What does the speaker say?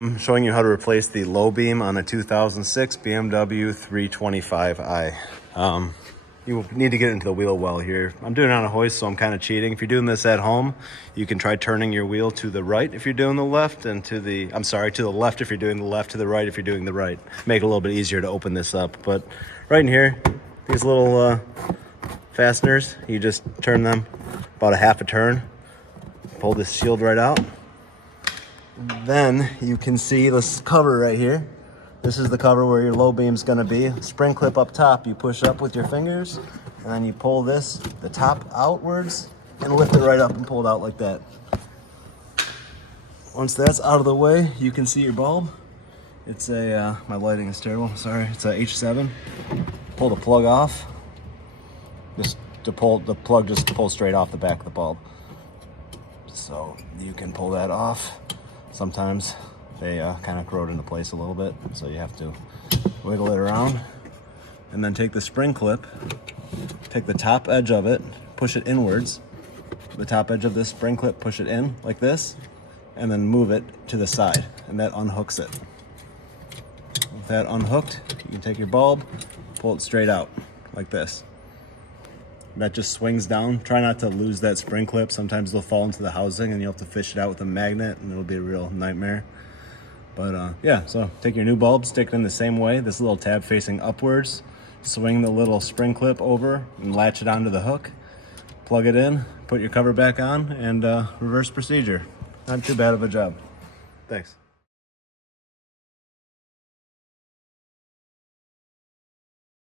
I'm showing you how to replace the low beam on a 2006 BMW 325i. You need to get into the wheel well here. I'm doing it on a hoist, so I'm kind of cheating. If you're doing this at home, you can try turning your wheel to the right if you're doing the left, and to the left if you're doing the left, to the right if you're doing the right. Make it a little bit easier to open this up. But right in here, these little fasteners, you just turn them about a half a turn, pull this shield right out. Then you can see this cover right here. This is the cover where your low beam's gonna be. Spring clip up top, you push up with your fingers, and then you pull the top outwards, and lift it right up and pull it out like that. Once that's out of the way, you can see your bulb. It's my lighting is terrible, sorry. It's a H7. Pull the plug off. The plug just pulls straight off the back of the bulb. So you can pull that off. Sometimes they kind of corrode into place a little bit, so you have to wiggle it around. And then take the spring clip, take the top edge of it, push it inwards. The top edge of this spring clip, push it in like this, and then move it to the side, and that unhooks it. With that unhooked, you can take your bulb, pull it straight out like this. That just swings down. Try not to lose that spring clip. Sometimes they'll fall into the housing and you'll have to fish it out with a magnet, and it'll be a real nightmare. But yeah, so take your new bulb, stick it in the same way, this little tab facing upwards, swing the little spring clip over and latch it onto the hook, plug it in, put your cover back on, and reverse procedure. Not too bad of a job. Thanks.